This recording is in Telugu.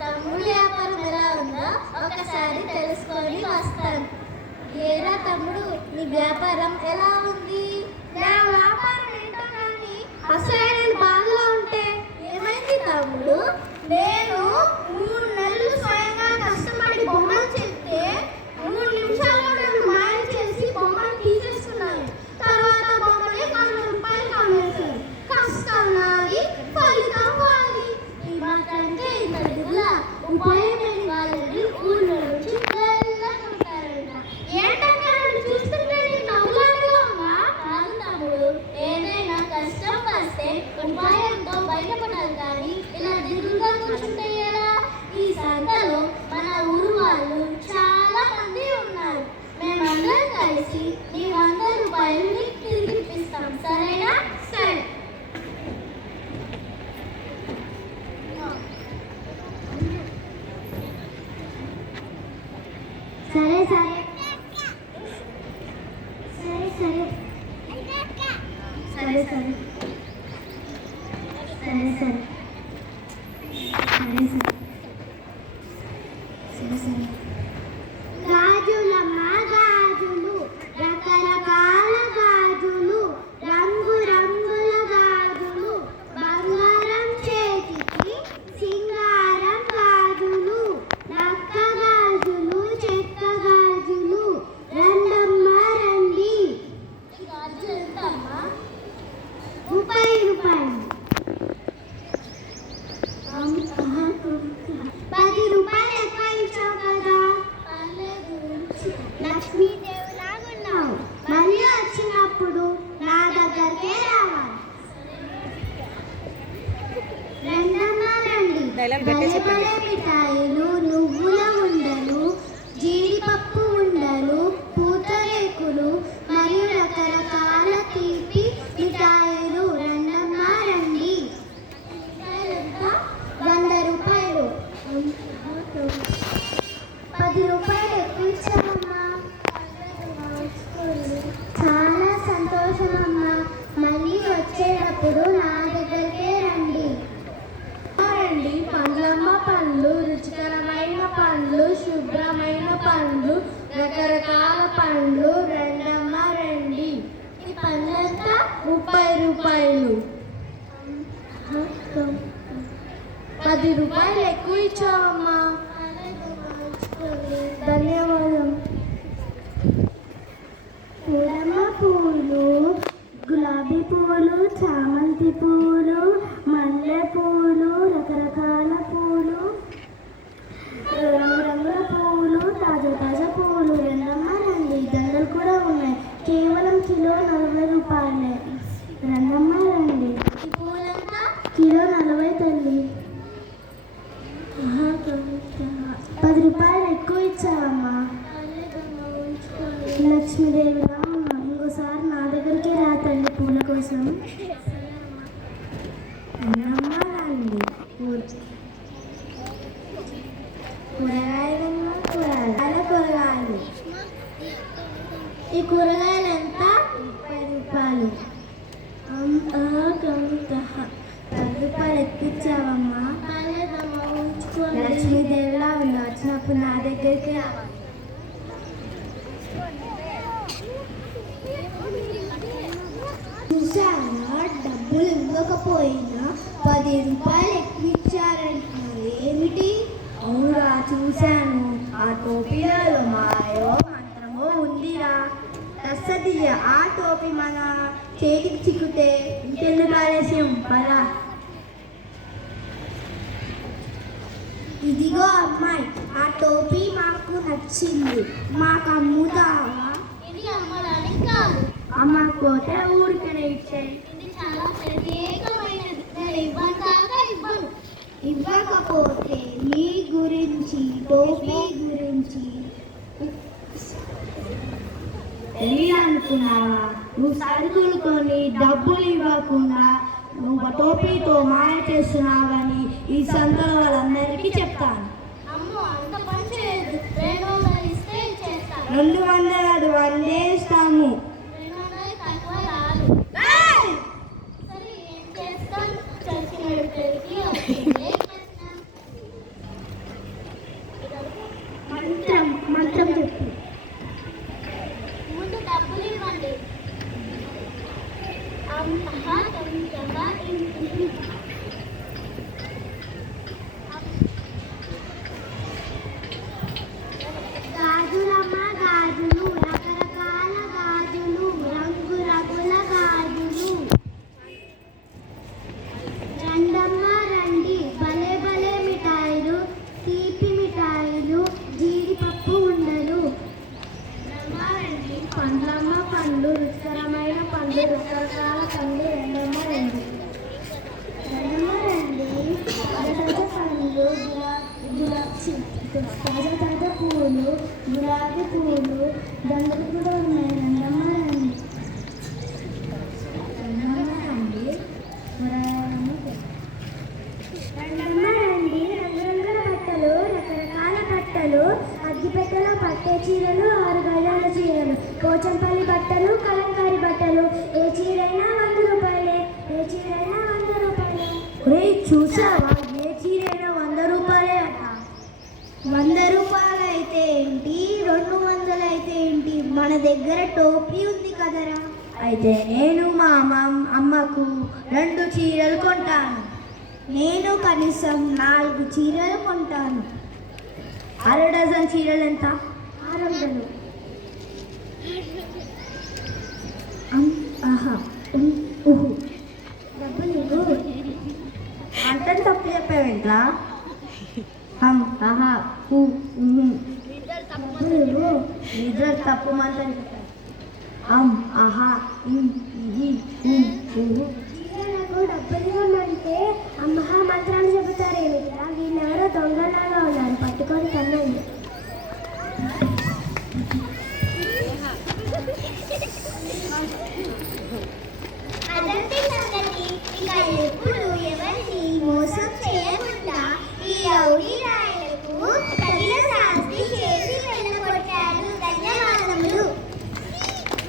తమ్ముడు వ్యాపారం ఎలా ఉందో ఒకసారి తెలుసుకొని వస్తాను. ఏరా తమ్ముడు, నీ వ్యాపారం ఎలా ఉంది? నా వ్యాపారం ఏంటో కానీ అసలు నేను బాధలో ఉంటే. ఏమైంది తమ్ముడు? నేను 3 నెలలు స్వయంగా కష్టపడి బొమ్మలు చెప్తే 3 నిమిషాల్లో నన్ను మాయ చేసి బొమ్మలు తీసేసుకున్నాను. తర్వాత బొమ్మలే 100 రూపాయలు అమ్మేశారు. కష్టం నాది, ఫలితం వాళ్ళది. ఈ మాటంటే ఇంతలా ఉపయోగపడి వాళ్ళని ఊళ్ళో నుంచి వెళ్ళకుంటారంట. ఏంటంటే నన్ను చూస్తుంటే నీకు నవ్వులాటగా ఉందా? కాదు తమ్ముడు, ఏదైనా కష్టం వస్తే ఉపాయంతో బయటపడాలి కానీ ఇలా దిగులుగా కూర్చుంటే ఎలా? ఈ సంతలో మన ఊరు వాళ్ళు చాలా మంది ఉన్నారు. మేమందరం కలిసి ఈ 100 రూపాయలని తిరిగిపిస్తాం, సరేనా? సరే. సరే సరే సరే సరే సరే సరే సరే సరే సరే సరే సరే గాజులమ్మ గాజులు, రకరకాల గాజులు, రంగు రంగుల గాజులు, బంగారం చేతికి సింగారం గాజులు, నక్క గాజులు, చెక్క గాజులు, రండమ్మ రండి. ఈ గాజులు ఎంత అమ్మా? 30 రూపాయలు. 10 రూపాయలు ఎక్కువ ఇచ్చావు కదా. పర్లేదు. లక్ష్మీదేవి లాగున్నావు. మళ్ళీ వచ్చినప్పుడు నా దగ్గరకే రావాలి. రండమ్మా రండి. భలే భలే మిఠాయిలు, నువ్వుల ఉండలు, జీడిపప్పు ఉండలు, పూతరేకులు మరియు రకరకాల తీపి మిఠాయిలు. రండమ్మా రండి. ఎంత? 100 రూపాయలు. 10 రూపాయలు ఎక్కువ ఇచ్చామమ్మా. చాలా సంతోషం అమ్మా. మళ్ళీ వచ్చేటప్పుడు నా దగ్గరికే రండి. రండి. పండ్లమ్మ పండ్లు, రుచికరమైన పండ్లు, శుభ్రమైన పండ్లు, రకరకాల పండ్లు. రండమ్మ రండి. ఈ పళ్ళంతా 30 రూపాయలు. 10 రూపాయలు ఎక్కువ ఇచ్చావమ్మా. ధన్యవాదం. పూలమ్మ పూలు, గులాబీ పూలు, చామంతి పూలు, మల్లె పూలు, రకరకాల పూలు, రంగురంగుల పూలు, తాజా తాజా పూలు. రండమ్మ రండి. దండలు కూడా ఉన్నాయి. కేవలం కిలో 40 రూపాయలే. రండమ్మ రండి. ఈ పూలంతా కిలో 40 తల్లి. 10 రూపాయలు ఎక్కువ ఇచ్చావమ్మా. లక్ష్మీదేవిలా ఉన్నా. ఇంకోసారి నా దగ్గరికి రా తల్లి పూల కోసం. రండమ్మ రండి. కూరగాయలు, కూరగాయలు. ఈ కూరగాయలు ఎంత? 30 రూపాయలు. 10 రూపాయలు ఎక్కిచ్చావమ్మా. లక్ష్మీదేవిలా ఉన్నా. వచ్చినప్పుడు నా దగ్గరికి రావాలి. చూసారా, డబ్బులు ఇవ్వకపోయినా 10 రూపాయలు ఎక్కిచ్చారంటున్నారు. ఏమిటి? అవునురా, చూశాను. ఆ టోపీలలో మాయో మంత్రమో ఉందిరా. తస్సదియ, ఆ టోపీ మన చేతికి చిక్కుతే ఇంకెందుకు ఆలస్యం, పరా. ఇదిగో అమ్మాయి, ఆ టోపీ మాకు నచ్చింది. మాకు అమ్ముతావా? ఇది అమ్మడానికి కాదు, అమ్మకపోతే ఊరికనే ఇచ్చేయి. ఇది చాలా ప్రత్యేకమైనది. నేను ఇవ్వను. ఇవ్వకపోతే నీ గురించి, టోపీ గురించి అనుకున్నావా? నువ్వు సరుకులు కొని డబ్బులు ఇవ్వకుండా నువ్వు టోపీతో మాయ చేస్తున్నావని ఈ సంతలో వాళ్ళందరికీ చెప్తాను. అమ్మో, అంత పని చేయదు. 200 ఇస్తే చేస్తాను. 200 అది 100 ఇస్తాము. 200 తక్కువ రాదు. సరే, ఏం చేస్తాం? చచ్చినట్టు గులాబీ పువ్వులు దండలు కూడా ఉన్నాయి. రంగమ్మ రండి. రంగమ్మ రండి. రంగురంగుల బట్టలు, రకరకాల బట్టలు, అగ్గిపెట్టెలో పట్టే చీరలు, 6 గజాల చీరలు, పోచంపల్లి బట్టలు, కలంకారీ బట్టలు. ఏ చీరైనా 100 రూపాయలే. ఏ చీరైనా 100 రూపాయలే. చూసావా, ఏ చీరైనా 100 రూపాయలే అట. 100 రూపాయలు అయితే ఏంటి, 200 అయితే ఏంటి, మన దగ్గర టోపీ ఉంది కదరా. అయితే నేను మా అమ్మకు 2 చీరలు కొంటాను. నేను కనీసం 4 చీరలు కొంటాను. 1/2 డజన్ చీరలు ఎంత? 600. ఆహా డబ్బులు ఇవ్వు. అంత తప్పు చెప్పావేంట్రా? ఆహా నిద్ర తప్పు మాత్రం ఆహా చీరలకు డబ్బులు ఇవ్వమంటే అమ్మహా మంత్రాలు చెబుతారేమిట్రా? వీళ్ళెవరో దొంగలాగా ఉన్నారు, పట్టుకొని కన్నండి. అదంతే సంగతి. ఇక ఎప్పుడు ఎవరిని మోసం చేయకుండా ఈ రౌడీ